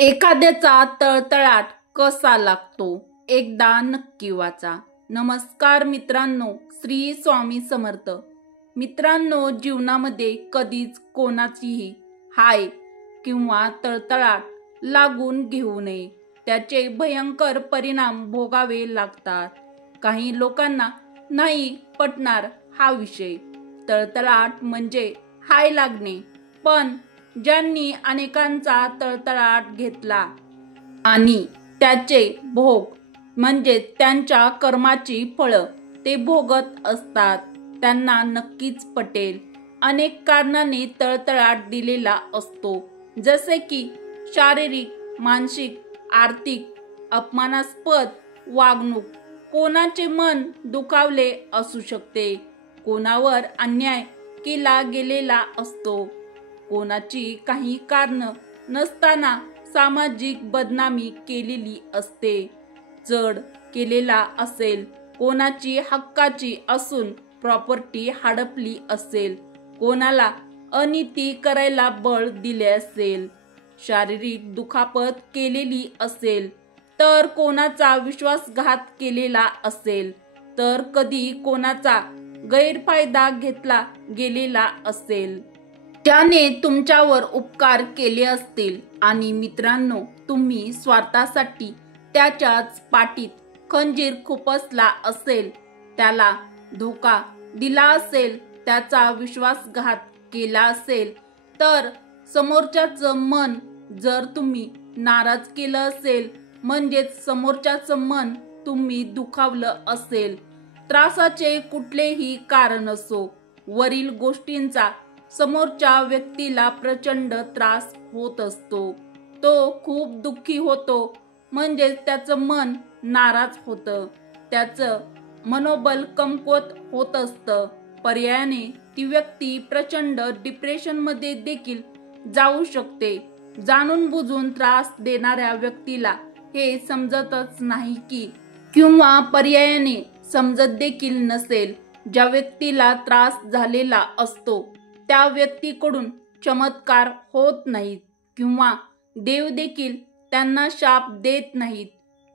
एखाद्याचा तळतळाट कसा लागतो एकदा नक्की वाचा। नमस्कार मित्रांनो, श्री स्वामी समर्थ। मित्रांनो, जीवनामध्ये कधीच कोणाचीही हाय किंवा तळतळाट लागून घेऊ नये, त्याचे भयंकर परिणाम भोगावे लागतात। काही लोकांना नाही पटणार हा विषय, तळतळाट म्हणजे हाय लागणे, पण ज्यांनी अनेकांचा तळतळाट घेतला आणि त्याचे भोग म्हणजे त्यांच्या कर्माची फळं ते भोगत असतात त्यांना नक्कीच पटेल। अनेक कारणांनी तळतळाट दिलेला असतो, जसे की शारीरिक, मानसिक, आर्थिक, अपमानास्पद वागणूक, कोणाचे मन दुखावले असू शकते, कोणावर अन्याय केला गेलेला असतो, कोणाची काही कारण नसताना सामाजिक बदनामी केलेली असते, चढ केलेला असेल, कोणाची हक्काची असून प्रॉपर्टी हडपली असेल, कोणाला अनिती करायला बळ दिले असेल, शारीरिक दुखापत केलेली असेल, तर कोणाचा विश्वासघात केलेला असेल, तर कधी कोणाचा गैरफायदा घेतला गेलेला असेल, ज्याने तुमच्यावर उपकार केले असतील आणि मित्रांनो तुम्ही स्वार्थासाठी त्याच्याच पाठीत खंजीर खुपसला असेल, त्याला धोका दिला असेल, त्याचा विश्वासघात केला असेल, तर समोरच्याचं मन जर तुम्ही नाराज केलं असेल, म्हणजेच समोरच्याचं मन तुम्ही दुखावलं असेल, त्रासाचे कुठलेही कारण असो, वरील गोष्टींचा समोरच्या व्यक्तीला प्रचंड त्रास होत असतो, तो खूप दुःखी होतो, म्हणजेच त्याचं मन नाराज होतं, त्याचं मनोबल कमकुवत होत असतं। पर्यायाने ती व्यक्ती प्रचंड डिप्रेशनमध्ये देखील जाऊ शकते। जाणून बुजून त्रास देणाऱ्या व्यक्तीला हे समजतच नाही की, किंवा पर्यायाने समजत देखील नसेल, ज्या व्यक्तीला त्रास झालेला असतो त्या व्यक्तीकडून चमत्कार होत नाहीत, किंवा देव देखील त्यांना शाप देत नाहीत,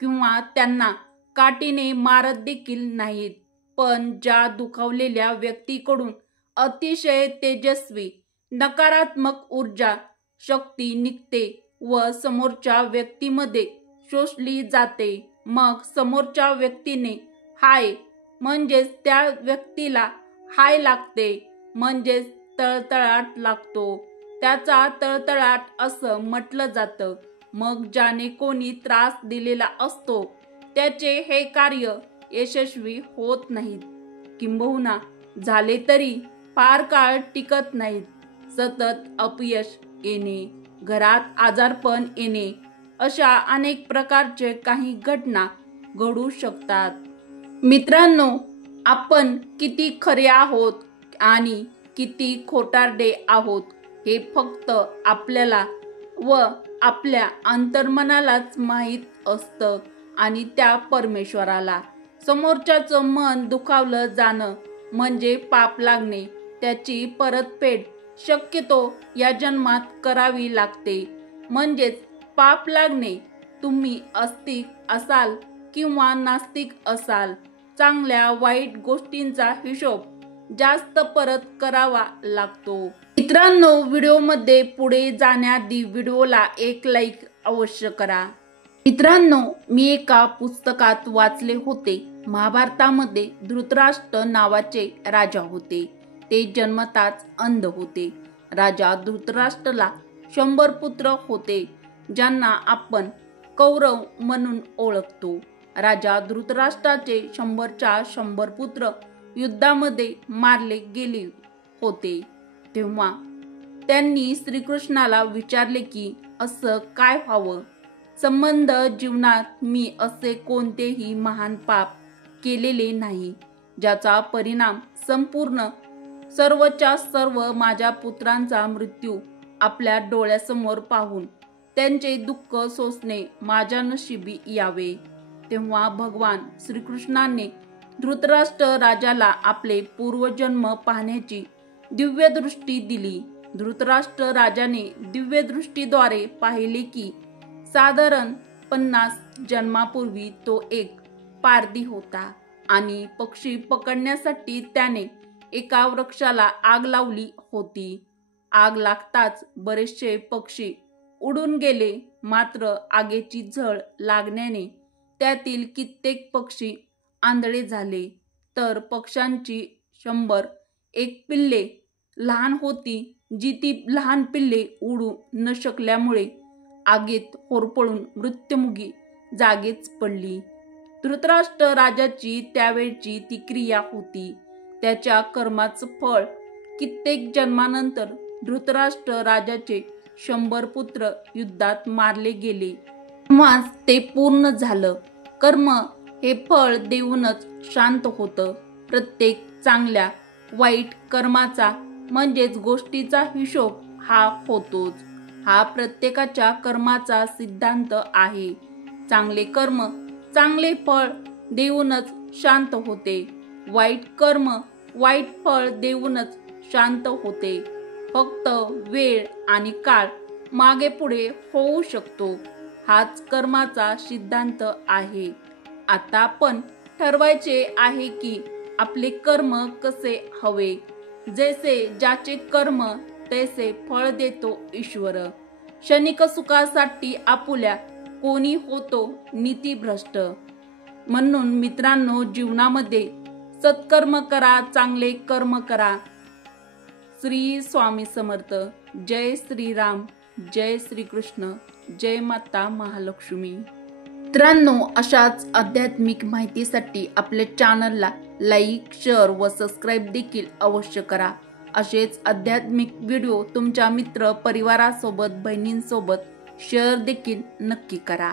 किंवा त्यांना काठीने मारत देखील नाहीत, पण ज्या दुखावलेल्या व्यक्तीकडून अतिशय तेजस्वी नकारात्मक ऊर्जा शक्ती निघते व समोरच्या व्यक्तीमध्ये शोषली जाते। मग समोरच्या व्यक्तीने हाय म्हणजेच त्या व्यक्तीला हाय लागते, म्हणजेच तळतळाट लागतो, त्याचा तळतळाट असं म्हटलं जातं। मग ज्याने कोणी त्रास दिलेला असतो त्याचे हे कार्य यशस्वी होत नाहीत, किंबहुना झाले तरी फार काळ टिकत नाहीत। सतत अपयश येणे, घरात आजारपण येणे, अशा अनेक प्रकारचे काही घटना घडू शकतात। मित्रांनो, आपण किती खरे आहोत आणि किती खोटारडे आहोत हे फक्त आपल्याला व आपल्या अंतर्मनालाच माहीत असतं आणि त्या परमेश्वराला। समोरच्याचं मन दुखावलं जाणं म्हणजे पाप लागणे, त्याची परतफेड शक्यतो या जन्मात करावी लागते, म्हणजेच पाप लागणे। तुम्ही आस्तिक असाल किंवा नास्तिक असाल, चांगल्या वाईट गोष्टींचा हिशोब जास्त परत करावा लागतो। मित्रांनो, व्हिडिओमध्ये पुढे जाण्याआधी व्हिडिओला एक लाईक अवश्य करा। मित्रांनो, मी एका पुस्तकात वाचले होते, महाभारतामध्ये धृतराष्ट्र नावाचे राजा होते, ते जन्मताच अंध होते। राजा धृतराष्ट्राला 100 पुत्र होते, ज्यांना आपण कौरव म्हणून ओळखतो। राजा धृतराष्ट्राचे 100च्या 100 पुत्र युद्धामध्ये मारले गेले होते। तेव्हा त्यांनी श्रीकृष्णाला विचारले की असं काय व्हावं, संबंध जीवनात मी असे कोणतेही महान पाप केलेले नाही, ज्याचा परिणाम संपूर्ण सर्वच्या सर्व माझ्या पुत्रांचा मृत्यू आपल्या डोळ्यासमोर पाहून त्यांचे दुःख सोसणे माझ्या नशिबी यावे। तेव्हा भगवान श्रीकृष्णाने धृतराष्ट्र राजाला आपले पूर्वजन्म पाहण्याची दिव्य दृष्टी दिली। धृतराष्ट्र राजाने दिव्य दृष्टीद्वारे पाहिले की साधारण 50 जन्मापूर्वी तो एक पारधी होता आणि पक्षी पकडण्यासाठी त्याने एका वृक्षाला आग लावली होती। आग लागताच बरेचसे पक्षी उडून गेले, मात्र आगीची झळ लागण्याने त्यातील कित्येक पक्षी आंधळे झाले। तर पक्ष्यांची 101 पिल्ले लहान होती, जी ती लहान पिल्ले उडू न शकल्यामुळे आगीत होरपळून मृत्युमुखी जागीच पडली। धृतराष्ट्र राजाची त्यावेळची ती क्रिया होती। त्याच्या कर्माचं फळ कित्येक जन्मानंतर धृतराष्ट्र राजाचे 100 पुत्र युद्धात मारले गेले, तेव्हाच ते पूर्ण झालं। कर्म हे फळ देऊनच शांत होतं। प्रत्येक चांगल्या वाईट कर्माचा म्हणजेच गोष्टीचा हिशोब हा होतोच। हा प्रत्येकाच्या कर्माचा सिद्धांत आहे। चांगले कर्म चांगले फळ देऊनच शांत होते, वाईट कर्म वाईट फळ देऊनच शांत होते। फक्त वेळ आणि काळ मागे पुढे होऊ शकतो, हाच कर्माचा सिद्धांत आहे। आता आपण ठरवायचे आहे की आपले कर्म कसे हवे। जैसे ज्याचे कर्म तैसे फळ देतो ईश्वर। क्षणिक सुखासाठी आपुल्या कोणी होतो नीतिभ्रष्ट। म्हणून मित्रांनो, जीवनामध्ये सत्कर्म करा, चांगले कर्म करा। श्री स्वामी समर्थ। जय श्रीराम, जय श्रीकृष्ण, जय माता महालक्ष्मी। मित्रांनो, अशाच आध्यात्मिक माहितीसाठी आपल्या चॅनलला लाईक, शेअर व सबस्क्राईब देखील अवश्य करा। असेच आध्यात्मिक व्हिडिओ तुमच्या मित्र परिवारासोबत, बहिणींसोबत शेअर देखील नक्की करा।